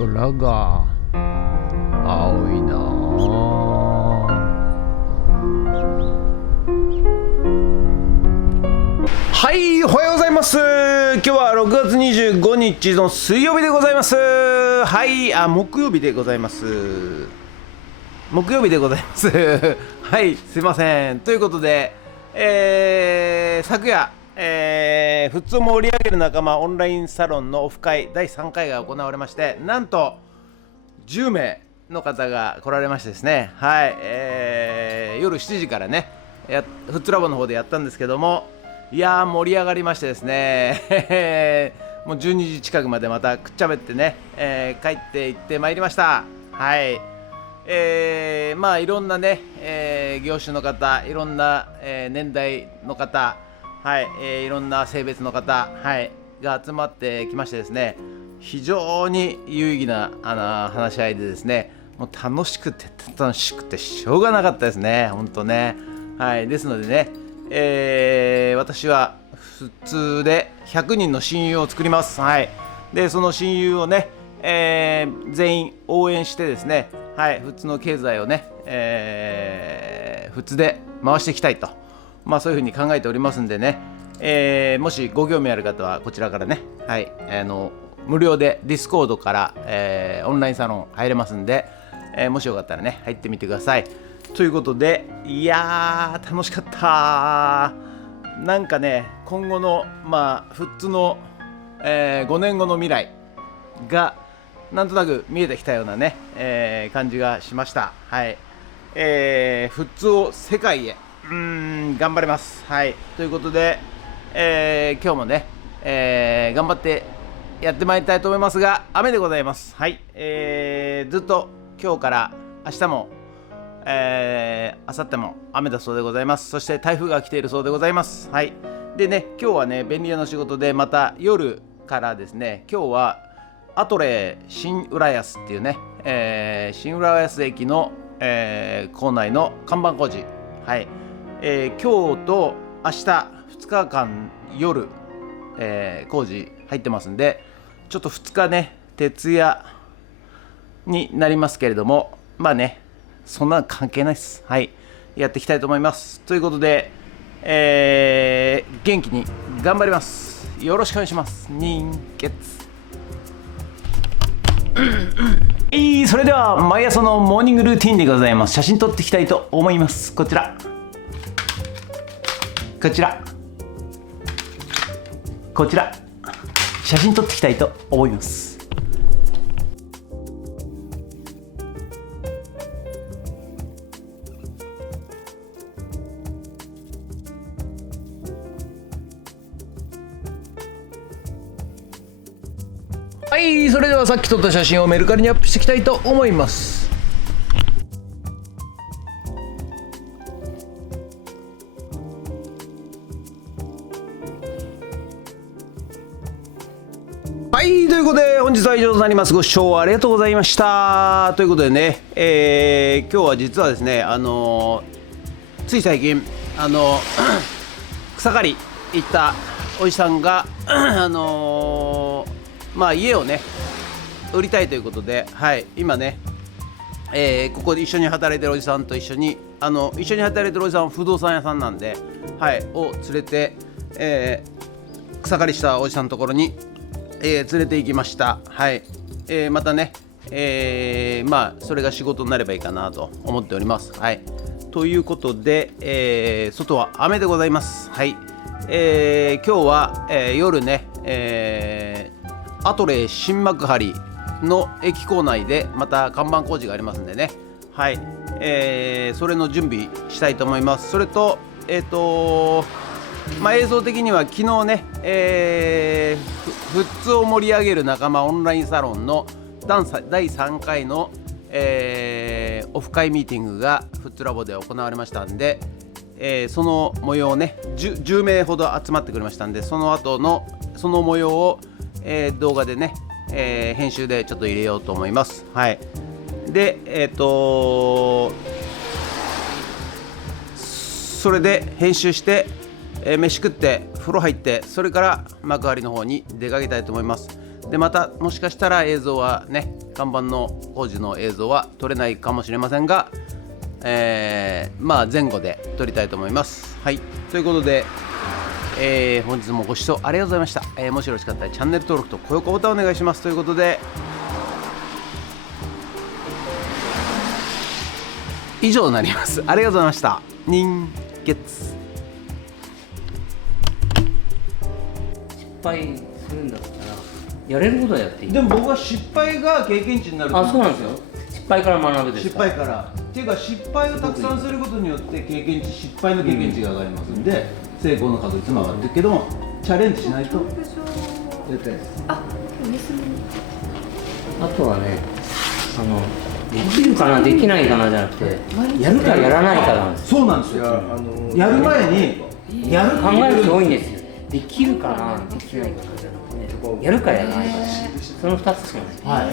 空が青いなはい、おはようございます。今日は6月25日の水曜日でございます。はい、木曜日でございます。はい、すいません。ということで、昨夜、ふつお盛り上げる仲間オンラインサロンのオフ会第3回が行われまして、なんと10名の方が来られましてですね、はい、夜7時からね、フッツラボの方でやったんですけども、いやー盛り上がりましてですねもう12時近くまでまたくっちゃべってね、帰って行ってまいりました。はい、まあいろんなね、業種の方、いろんな、年代の方、はい、いろんな性別の方、はい、が集まってきましてですね、非常に有意義な話し合いでですね、もう楽しくてしょうがなかったですね、本当ね。はい、ですのでね、私は普通で100人の親友を作ります。はい、でその親友をね、全員応援してですね、はい、普通の経済をね、普通で回していきたいと、そういうふうに考えておりますんでね、もしご興味ある方はこちらからね、はい、無料でディスコードから、オンラインサロン入れますんで、もしよかったらね入ってみてください。ということで、いやー楽しかった。なんかね、今後の富津の、5年後の未来がなんとなく見えてきたようなね、感じがしました。はい、富津を世界へ頑張ります。はい、ということで、今日もね、頑張ってやってまいりたいと思いますが、雨でございます。はい、ずっと今日から明日も明後日も雨だそうでございます。そして台風が来ているそうでございます。はい、でね、今日はね便利屋の仕事でまた夜からですね、今日はアトレ新浦安っていうね、新浦安駅の、構内の看板工事、はい、今日と明日2日間夜、工事入ってますんで、ちょっと2日ね徹夜になりますけれども、そんな関係ないです。はい、やっていきたいと思います。ということで、元気に頑張ります。よろしくお願いします。人月それでは毎朝のモーニングルーティンでございます。写真撮っていきたいと思います。こちら写真撮っていきたいと思います。はい、それではさっき撮った写真をメルカリにアップしていきたいと思います。はい、ということで本日は以上となります。ご視聴ありがとうございました。ということでね、今日は実はですね、つい最近草刈り行ったおじさんが家をね売りたいということで、はい、今ね、ここで一緒に働いてるおじさんと一緒に働いてるおじさんは不動産屋さんなんで、はい、を連れて、草刈りしたおじさんのところに、連れて行きました。はい、またね、それが仕事になればいいかなと思っております。はい、ということで、外は雨でございます。はい、今日は、夜ね、アトレ新幕張の駅構内でまた看板工事がありますんでね、はい、それの準備したいと思います。それと映像的には昨日ね、富津を盛り上げる仲間オンラインサロンの第3回の、オフ会ミーティングが富津ラボで行われましたんで、その模様をね 10名ほど集まってくれましたんで、その後のその模様を、動画でね、編集でちょっと入れようと思います。はい、でそれで編集して、飯食って風呂入って、それから幕張の方に出かけたいと思います。でまたもしかしたら映像はね看板の工事の映像は撮れないかもしれませんが、前後で撮りたいと思います。はい、ということで、本日もご視聴ありがとうございました。もしよろしかったらチャンネル登録と高評価ボタンお願いします。ということで、以上になります。ありがとうございました。人月。失敗するんだったらやれることはやっていい。でも僕は失敗が経験値になると思そうなんですよ。失敗から学ぶです失敗からっていうか、失敗をたくさんすることによって失敗の経験値が上がりますんで、成功の確率も上がってるけども、チャレンジしないと絶対です。あとはね、できるかなできないかなじゃなくて、やるかやらないかなんです。そうなんですよ。やる前にやる考える人多いんですよ。できるかなできないかじゃなくて、やるかやらないか、その2つしかない。はい。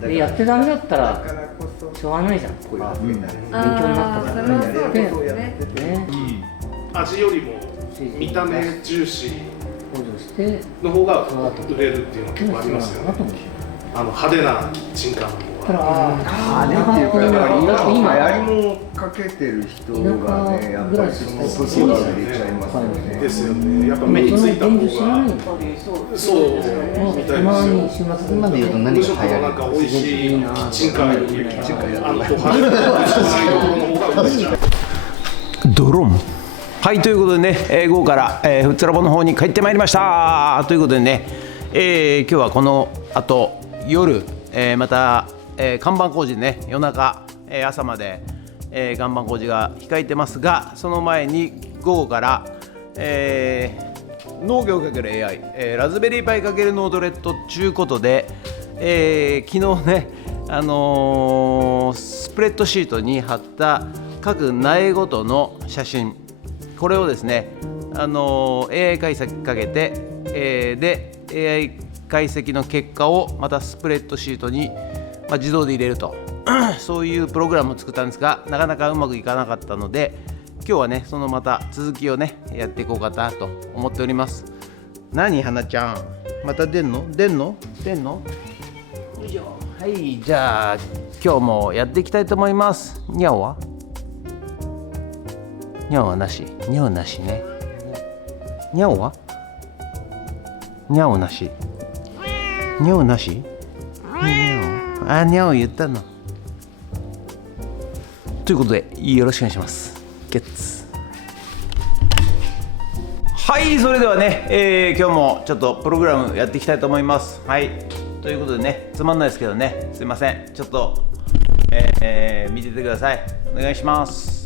でやってダメだったらしょうがないじゃん。勉強になったからね。味よりも見た目重視の方が売れるっていうのは結構ありますよね。派手なキッチンカーの方が。派手っていうか、流行りもかけてる人がね、やっぱりその年が売れちゃいますよね。ですよね。やっぱ目についた方がそうみたいですよ。今で言うと何がむしろなんか美味しいキッチンカーより派手なところの方が売れちゃう。ドローン。はい、ということでね、午後から、ふっつらぼの方に帰ってまいりましたということでね、今日はこの後夜、また、看板工事でね、夜中、朝まで、看板工事が控えてますが、その前に午後から、農業×AI、ラズベリーパイ×ノードレットということで、昨日ね、スプレッドシートに貼った各苗ごとの写真、これをですね、AI 解析かけて、で AI 解析の結果をまたスプレッドシートに、自動で入れるとそういうプログラムを作ったんですが、なかなかうまくいかなかったので、今日はねそのまた続きをねやっていこうかなと思っております。何花ちゃん、また出んのよいしょ。はい、じゃあ今日もやっていきたいと思います。にゃおはなしね。にゃおなし。にゃおなし。にゃお言ったの。ということでよろしくお願いします。ゲッツ。はい、それではね、今日もちょっとプログラムやっていきたいと思います。はい、ということでね、つまんないですけどね、すいません、ちょっと、見ててください。お願いします。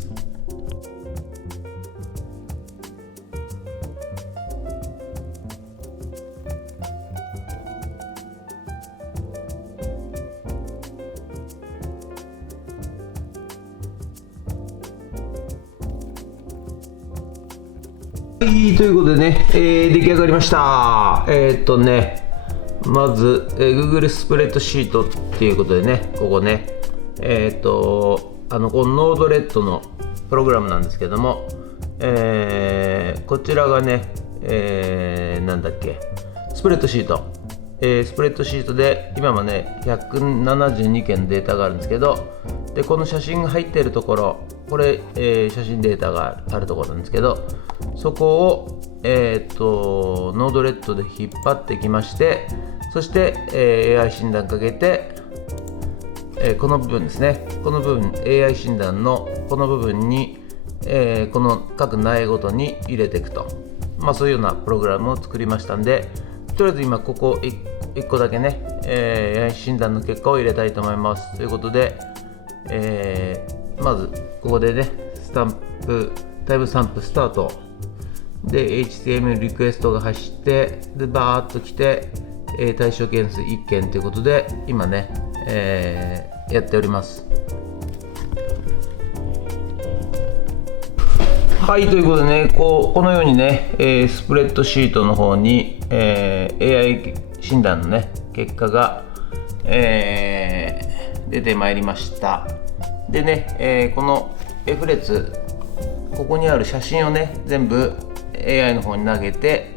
はい、ということでね、出来上がりました。まず、Google スプレッドシートっていうことでね、ここね、このノードレッドのプログラムなんですけども、こちらがね、なんだっけ、スプレッドシート。スプレッドシートで今もね、172件データがあるんですけど、でこの写真が入っているところ、これ、写真データがあるところなんですけど、そこを、ノードレッドで引っ張ってきまして、そして、AI 診断かけて、この部分ですね、この部分 AI 診断のこの部分に、この各苗ごとに入れていくと、そういうようなプログラムを作りましたんで、とりあえず今ここ1個だけね、AI 診断の結果を入れたいと思います。ということで、まずここでね、タイムスタンプスタートで HTML リクエストが走って、でバーッと来て、対象件数1件ということで今ね、やっております。はい、ということでね、このようにね、スプレッドシートの方に、AI 診断のね結果が、出てまいりました。でね、この F 列、ここにある写真をね全部 AI の方に投げて、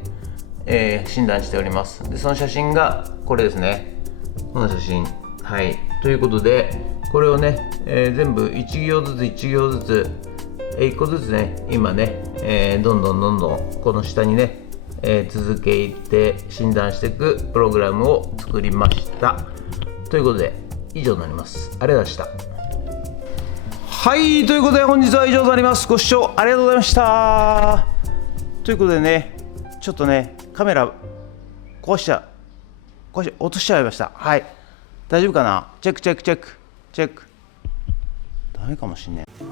診断しております。でその写真がこれですね。この写真。はい、ということでこれをね、全部1行ずつ1行ずつ、1個ずつね今ね、どんどんこの下にね、続けて診断していくプログラムを作りました。ということで以上になります。ありがとうございました。はい、ということで本日は以上となります。ご視聴ありがとうございました。ということでね、ちょっとねカメラ壊し落としちゃいました。はい、大丈夫かな。チェックダメかもしんねえ。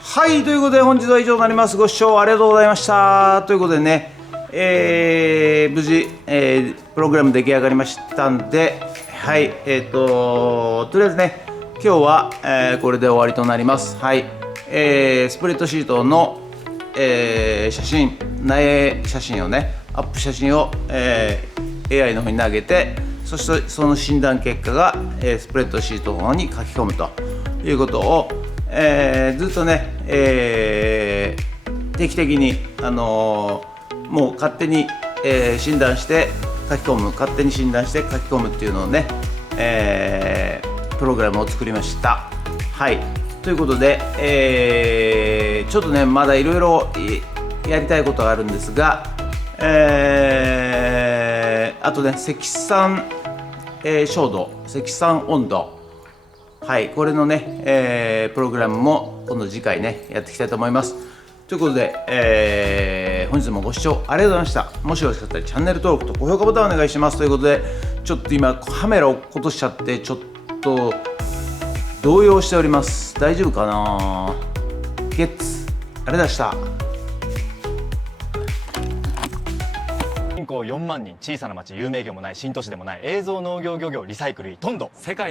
はい、ということで本日は以上となります。ご視聴ありがとうございました。ということでね、無事、プログラム出来上がりましたんで、はい、とりあえずね今日は、これで終わりとなります。はい、スプレッドシートの、写真、苗写真をね、アップ写真を、AI の方に投げて、そしてその診断結果が、スプレッドシートの方に書き込むということを、ずっとね、定期的に、もう勝手に、診断して書き込む、勝手に診断して書き込むっていうのをね、プログラムを作りました。はい、ということで、ちょっとねまだいろいろやりたいことがあるんですが、あとね積算、照度、積算温度、はい、これのね、プログラムも今度次回ねやっていきたいと思います。ということで、本日もご視聴ありがとうございました。もしよろしかったらチャンネル登録と高評価ボタンお願いします。ということでちょっと今カメラを落としちゃってちょっと動揺しております。大丈夫かな。ゲッツありがとうございました。人口4万人、小さな町、有名業もない新都市でもない映像農業漁業リサイクルトンド。世界を